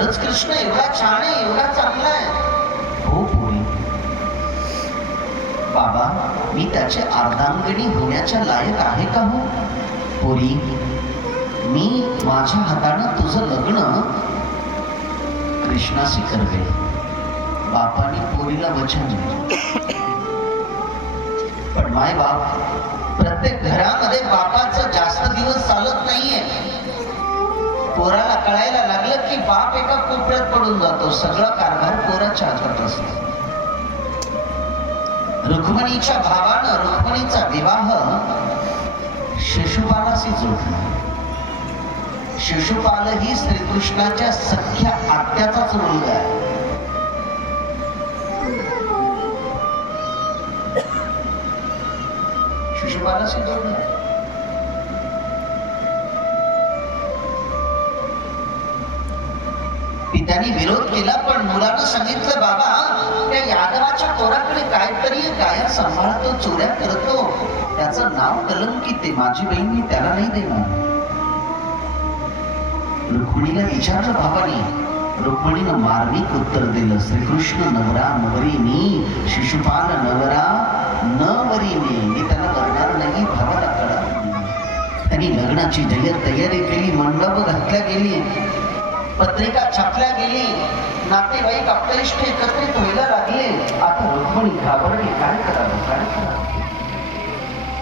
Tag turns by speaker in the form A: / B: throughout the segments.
A: खरंच कृष्ण एवढा छान आहे एवढा चांगला आहे. हो पुरी. बाबा मी त्याचे अर्धांगिनी होण्याच्या लायक आहे का हो? पुरी मी माझ्या हातानं तुझं लग्न कृष्णाशी करवे बापाने पोरीला वचन दिले. पण माय बाप प्रत्येक घरामध्ये बापाचं जास्त बाप एका कोपऱ्यात पडून जातो. सगळा कारभार पोराच्या हातात असतो. रुक्मिणीच्या भावानं रुक्मिणीचा विवाह शिशुपालाशी जोडला. शिशुपाल ही श्रीकृष्णाच्या सख्या आत्याचाच मुलगा आहे. शिशुपालाशी जोडला. पित्याने विरोध केला पण मुलानं सांगितलं बाबा त्या यादवाच्या पोराकडे काहीतरी गाया सांभाळतो चोऱ्या करतो. त्याचं नाव कलंकित आहे. माझी बहीण मी त्याला नाही देणार. रुक्मिणीला विचारलं बाबाने रुक्मिणीनं मार्मिक उत्तर दिलं. श्रीकृष्ण नवरा नवरीनी शिशुपाल नवरा नवरीने. मी त्याला करणार नाही भावाला कळा त्यांनी लग्नाची जय्यत तयारी केली मंडप घातल्या गेली. पत्रिका छापल्या गेली. नातेवाईक अपरिष्ठ एकत्रित व्हायला लागले. आता रुक्मिणी घाबरली काय करावं काय करावं?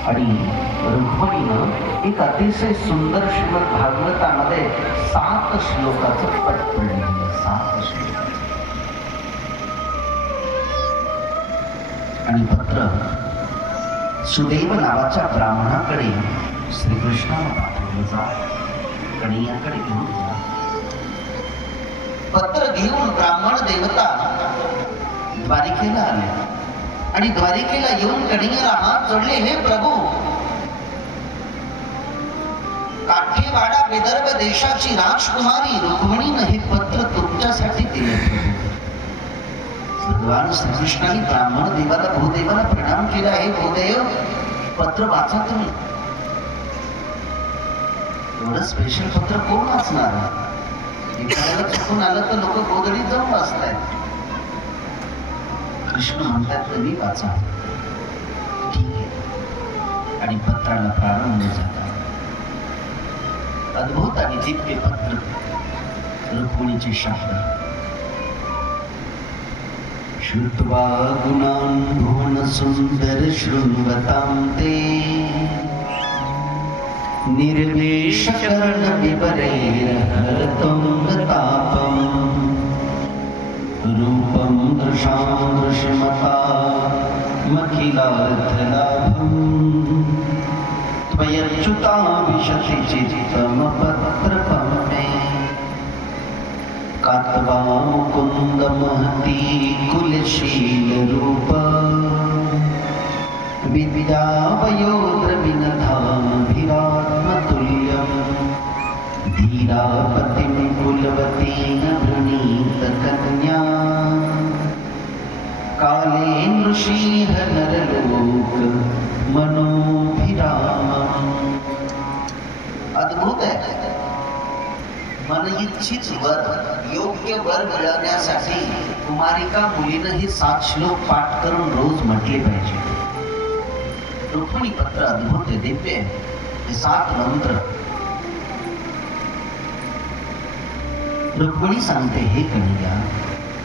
A: आणि रुक्मिणीनं एक अतिशय सुंदर श्रीमद भागवतामध्ये सात श्लोकाचं पट पडलेलं सात श्लोक. आणि पत्र सुदैव नावाच्या ब्राह्मणाकडे श्रीकृष्णाला पाठवलं जा कणियाकडे घेऊन जा पत्र घेऊन ब्राह्मण देवता द्वारिकेला आले. आणि द्वारिकेला येऊन कणियाला हात जोडले हे प्रभू काठेवाडा विदर्भ देशाची राजकुमारी रुक्मिणीनं हे पत्र तुमच्यासाठी दिले. भगवान श्रीकृष्णाने ब्राह्मण देवाला भूदेवाला प्रणाम केला हे भूदेव पत्र वाचा तुम्ही. एवढं स्पेशल पत्र कोण वाचणार? एखाद्याला चुकून आलं तर लोक गोदडीत जाऊन वाचतायत. कृष्ण म्हणतात कधी वाचा. ठीक आहे. आणि पत्राला प्रारंभ जातात अद्भुत आणि दिव्य पत्र रुक्मिणीचे शास्त्र. श्रुत्वा गुणान् भुवन सुंदर शृण्वतां ते। निर्वेशकर्ण मखिलार्थलाभम् त्वयच्युता विशति चित्तमपत्रपं मे कात्वा मुकुन्द महती कुलशीलरूप विद्यावयोद्रविनधामभिरात्मतुल्यम् नरलोक मनोभिराम। अद्भुत आहे. मनइच्छित वर योग्य वर मिळवण्यासाठी कुमारिका मुलीनं हे सात श्लोक पाठ करून रोज म्हटले पाहिजे. रुक्मिणी पत्र अद्भुत आहे दिव्य हे सात मंत्र. रुक्मिणी सांगते हे कन्या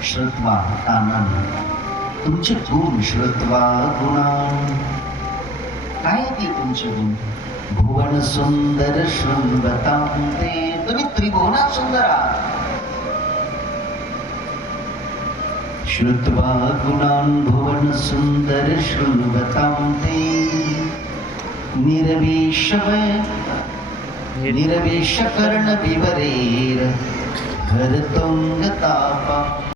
A: श्रुत्वा तानानं तुमचे गुण श्रुत्वा गुणा काय ते तुमचे गुण भुवन सुंदर शृंगता ते तुम्ही त्रिभुवनात सुंदर आहात. श्रुत्वा गुणान् भुवन सुंदर शृण्वतां ते निर्वेशवय निर्वेश कर्ण विवरेर हरतोंगतापा